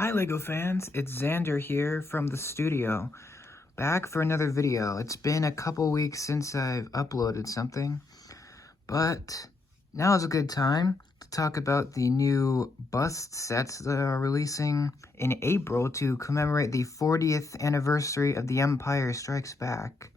Hi LEGO fans, it's Xander here from the studio, back for another video. It's been a couple weeks since I've uploaded something, but now is a good time to talk about the new bust sets that are releasing in April to commemorate the 40th anniversary of The Empire Strikes Back,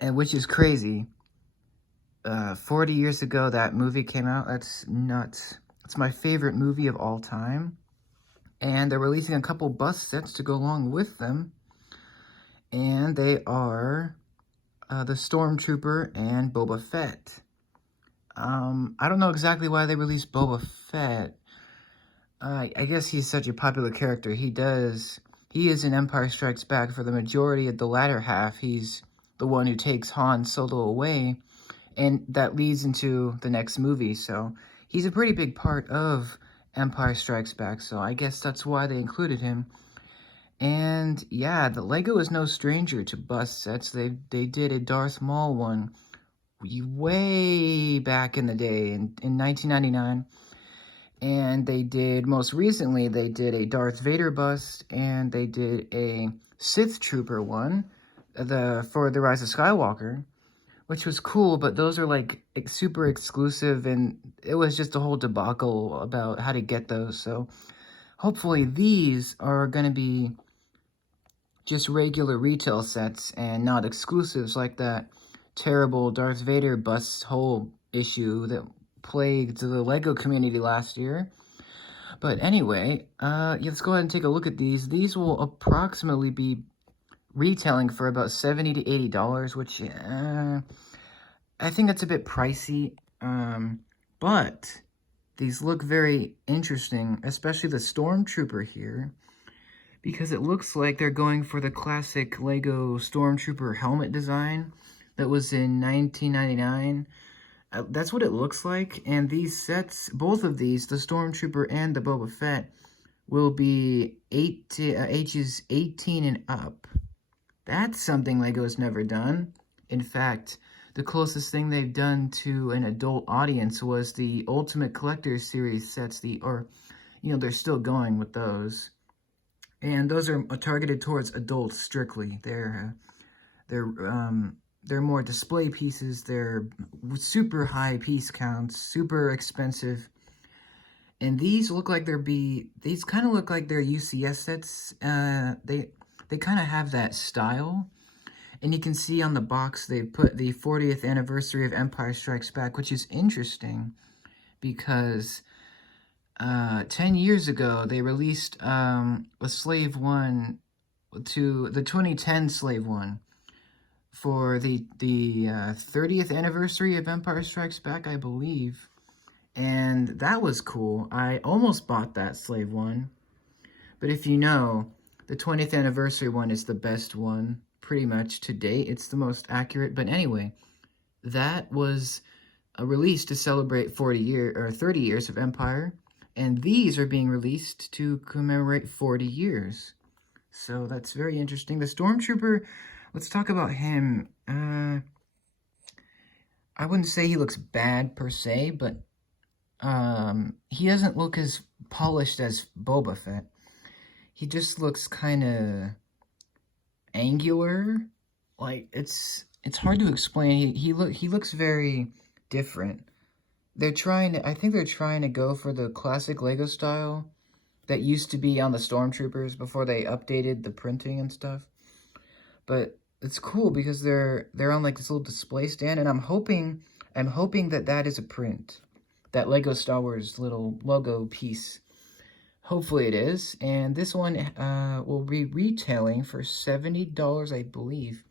and which is crazy. 40 years ago that movie came out. That's nuts. It's my favorite movie of all time. And they're releasing a couple bust sets to go along with them. And they are the Stormtrooper and Boba Fett. I don't know exactly why they released Boba Fett. I guess he's such a popular character. He is in Empire Strikes Back for the majority of the latter half. He's the one who takes Han Solo away, and that leads into the next movie. So he's a pretty big part of Empire Strikes Back, so I guess that's why they included him. And yeah, the LEGO is no stranger to bust sets. They did a Darth Maul one way back in the day in 1999. And they did, most recently, they did a Darth Vader bust, and they did a Sith Trooper one for The Rise of Skywalker, which was cool, but those are like super exclusive, and it was just a whole debacle about how to get those. So hopefully these are going to be just regular retail sets and not exclusives like that terrible Darth Vader bust hole issue that plagued the LEGO community last year. But anyway, let's go ahead and take a look at these. These will approximately be retailing for about $70 to $80, which I think that's a bit pricey, but these look very interesting, especially the Stormtrooper here, because it looks like they're going for the classic LEGO Stormtrooper helmet design that was in 1999. That's what it looks like, and these sets, both of these, the Stormtrooper and the Boba Fett, will be ages 18 and up. That's something LEGO's never done. In fact, the closest thing they've done to an adult audience was the Ultimate Collector Series sets, they're still going with those. And those are targeted towards adults strictly. They're more display pieces. They're super high piece counts, super expensive. And these look like these kind of look like they're UCS sets. They kind of have that style. And you can see on the box they put the 40th anniversary of Empire Strikes Back, which is interesting because 10 years ago they released a Slave One to the 2010 Slave One for the 30th anniversary of Empire Strikes Back, I believe. And that was cool. I almost bought that Slave One. But if you know, the 20th anniversary one is the best one, pretty much to date. It's the most accurate. But anyway, that was released to celebrate 30 years of Empire. And these are being released to commemorate 40 years. So that's very interesting. The Stormtrooper, let's talk about him. I wouldn't say he looks bad per se, but he doesn't look as polished as Boba Fett. He just looks kind of angular. Like it's hard to explain. He looks very different. I think they're trying to go for the classic LEGO style that used to be on the Stormtroopers before they updated the printing and stuff. But it's cool because they're on like this little display stand, and I'm hoping that is a print. That LEGO Star Wars little logo piece. Hopefully it is. And this one will be retailing for $70, I believe.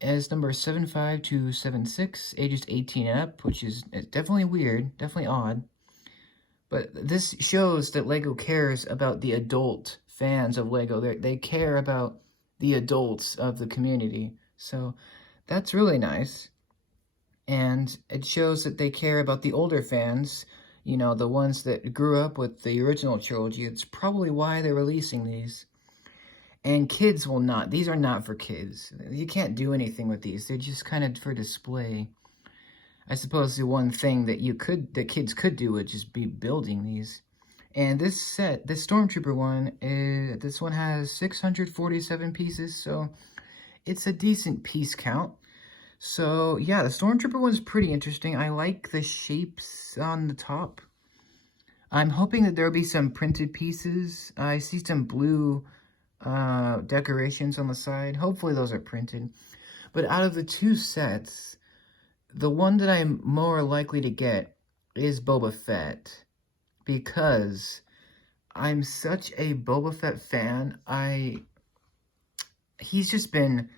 As number 75 to 76, ages 18 and up, which is definitely weird, definitely odd. But this shows that LEGO cares about the adult fans of LEGO. They care about the adults of the community. So that's really nice. And it shows that they care about the older fans, the ones that grew up with the original trilogy. It's probably why they're releasing these. And kids will not. These are not for kids. You can't do anything with these. They're just kind of for display. I suppose the one thing that kids could do would just be building these. And this set, this Stormtrooper one, this one has 647 pieces, so it's a decent piece count. So yeah, the Stormtrooper one's pretty interesting. I like the shapes on the top. I'm hoping that there'll be some printed pieces. I see some blue decorations on the side. Hopefully those are printed. But out of the two sets, the one that I'm more likely to get is Boba Fett, because I'm such a Boba Fett fan. He's just been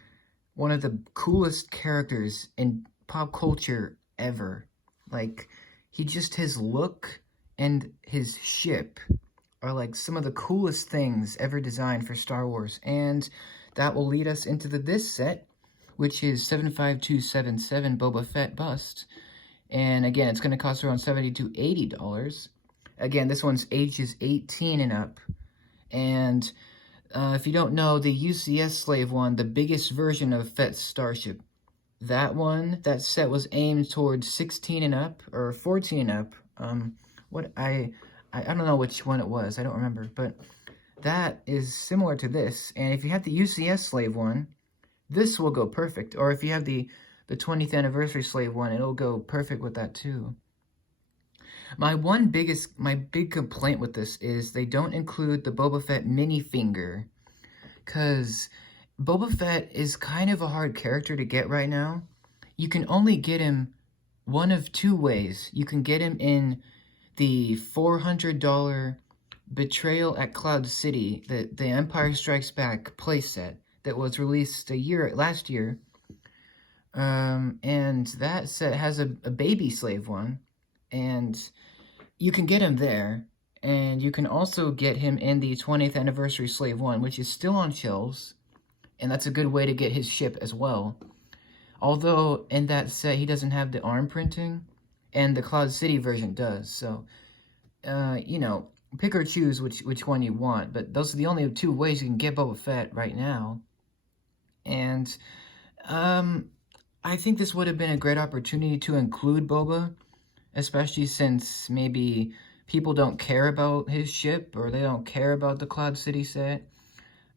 one of the coolest characters in pop culture ever. Like, his look and his ship are like some of the coolest things ever designed for Star Wars. And that will lead us into this set, which is 75277 Boba Fett bust. And again, it's going to cost around $70 to $80. Again, this one's ages 18 and up. And if you don't know, the UCS Slave one, the biggest version of Fett's starship, that set was aimed towards 16 and up, or 14 and up. I don't know which one it was, I don't remember, but that is similar to this. And if you have the UCS Slave one, this will go perfect. Or if you have the 20th anniversary Slave one, it'll go perfect with that too. My big complaint with this is they don't include the Boba Fett minifigure, because Boba Fett is kind of a hard character to get right now. You can only get him one of two ways. You can get him in the $400 Betrayal at Cloud City, the Empire Strikes Back playset that was released last year. And that set has a baby slave one, and you can get him there. And you can also get him in the 20th anniversary Slave 1, which is still on shelves, and that's a good way to get his ship as well. Although, in that set, he doesn't have the arm printing, and the Cloud City version does, so, you know, pick or choose which one you want, but those are the only two ways you can get Boba Fett right now. And, I think this would have been a great opportunity to include Boba, especially since maybe people don't care about his ship, or they don't care about the Cloud City set.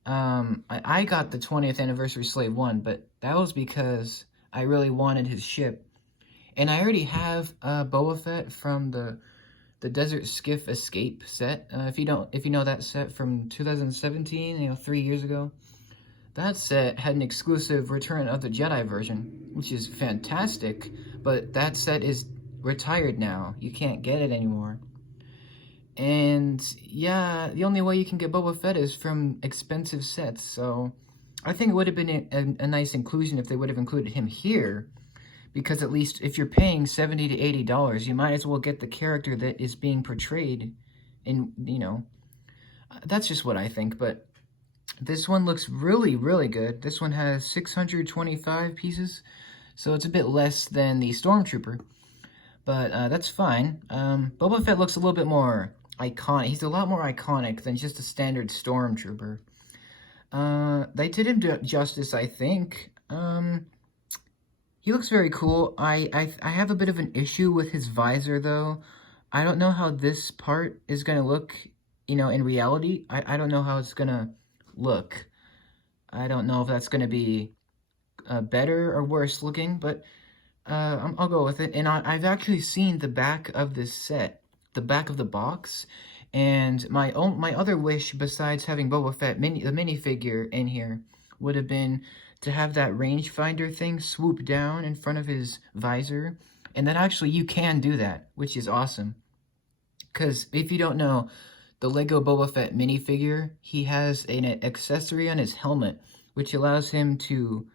I got the 20th anniversary Slave 1, but that was because I really wanted his ship. And I already have Boba Fett from the Desert Skiff Escape set. If you know that set from 2017, 3 years ago. That set had an exclusive Return of the Jedi version, which is fantastic, but that set is retired now. You can't get it anymore. And yeah, the only way you can get Boba Fett is from expensive sets, so I think it would have been a nice inclusion if they would have included him here, because at least if you're paying $70 to $80, you might as well get the character that is being portrayed, and, that's just what I think. But this one looks really, really good. This one has 625 pieces, so it's a bit less than the Stormtrooper, but that's fine. Boba Fett looks a little bit more iconic. He's a lot more iconic than just a standard Stormtrooper. They did him justice, I think. He looks very cool. I have a bit of an issue with his visor, though. I don't know how this part is going to look, in reality. I don't know how it's going to look. I don't know if that's going to be better or worse looking, but I'll go with it. And I've actually seen the back of this set, the back of the box, and my other wish besides having Boba Fett the minifigure in here would have been to have that rangefinder thing swoop down in front of his visor, and then actually you can do that, which is awesome. Because if you don't know, the Lego Boba Fett minifigure, he has an accessory on his helmet, which allows him to,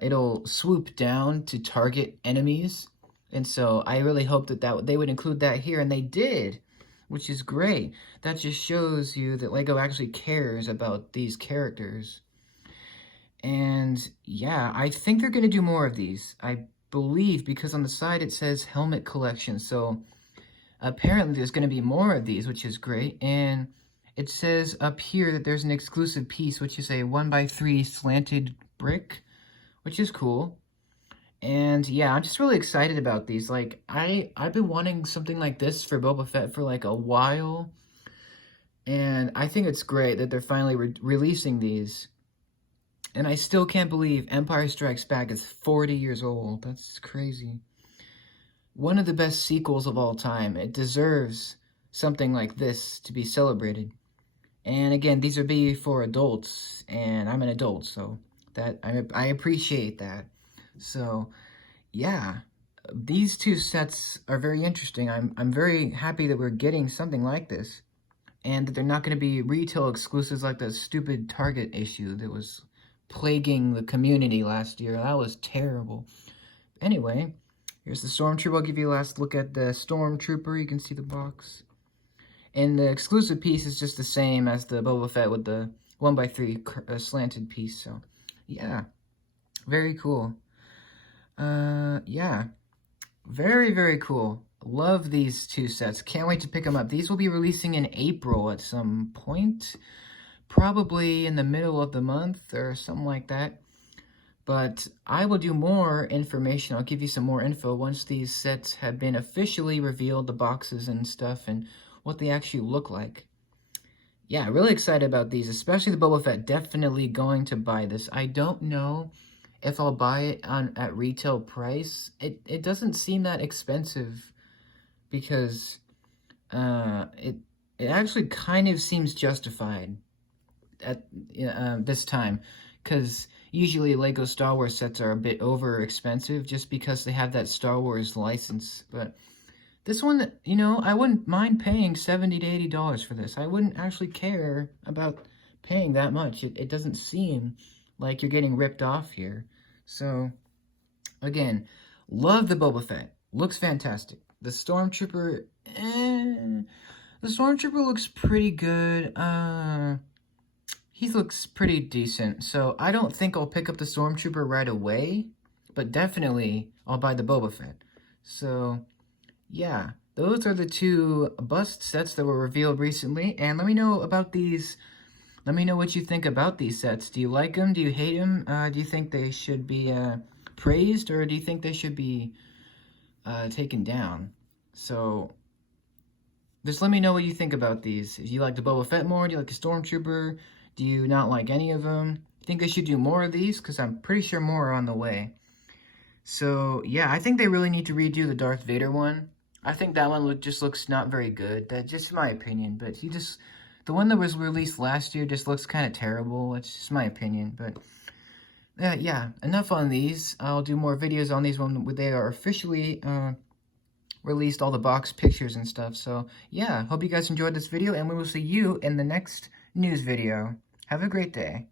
it'll swoop down to target enemies. And so I really hope that they would include that here, and they did, which is great. That just shows you that Lego actually cares about these characters. And yeah, I think they're going to do more of these, I believe, because on the side it says helmet collection. So apparently there's going to be more of these, which is great. And it says up here that there's an exclusive piece, which is a 1x3 slanted brick, which is cool. And yeah, I'm just really excited about these. Like, I've been wanting something like this for Boba Fett for like a while. And I think it's great that they're finally releasing these. And I still can't believe Empire Strikes Back is 40 years old. That's crazy. One of the best sequels of all time. It deserves something like this to be celebrated. And again, these are be for adults, and I'm an adult, so that I appreciate that. So, yeah, these two sets are very interesting. I'm very happy that we're getting something like this, and that they're not going to be retail exclusives like the stupid Target issue that was plaguing the community last year. That was terrible. Anyway, here's the Stormtrooper. I'll give you a last look at the Stormtrooper. You can see the box. And the exclusive piece is just the same as the Boba Fett with the 1x3 slanted piece. So, yeah. Very cool. Yeah. Very, very cool. Love these two sets. Can't wait to pick them up. These will be releasing in April at some point. Probably in the middle of the month or something like that. But I will do more information. I'll give you some more info once these sets have been officially revealed, the boxes and stuff, and what they actually look like. Yeah, really excited about these, especially the Boba Fett. Definitely going to buy this. I don't know if I'll buy it at retail price. It doesn't seem that expensive because it actually kind of seems justified at this time, because usually Lego Star Wars sets are a bit over expensive just because they have that Star Wars license. But this one, you know, I wouldn't mind paying $70 to $80 for this. I wouldn't actually care about paying that much. It doesn't seem like you're getting ripped off here. So, again, love the Boba Fett. Looks fantastic. The Stormtrooper, the Stormtrooper looks pretty good. He looks pretty decent. So, I don't think I'll pick up the Stormtrooper right away, but definitely I'll buy the Boba Fett. So, yeah, those are the two bust sets that were revealed recently, and let me know about these. Let me know what you think about these sets. Do you like them? Do you hate them? Do you think they should be praised, or do you think they should be taken down? So, just let me know what you think about these. Do you like the Boba Fett more? Do you like the Stormtrooper? Do you not like any of them? Think I should do more of these? Because I'm pretty sure more are on the way. So, yeah, I think they really need to redo the Darth Vader one. I think that one just looks not very good. That's just my opinion. But the one that was released last year just looks kind of terrible. It's just my opinion. But yeah, enough on these. I'll do more videos on these when they are officially released, all the box pictures and stuff. So yeah, hope you guys enjoyed this video, and we will see you in the next news video. Have a great day.